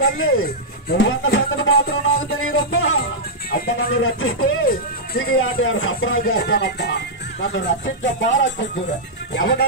తల్లి నువ్వన్న సంగతి మాత్రం నాకు తెలియదమ్మా. అమ్మ నన్ను రక్షిస్తే నీకు 50 సంబరాలు చేస్తానమ్మా. నన్ను రక్షించమ్మా, రక్షించు. ఎవరన్నా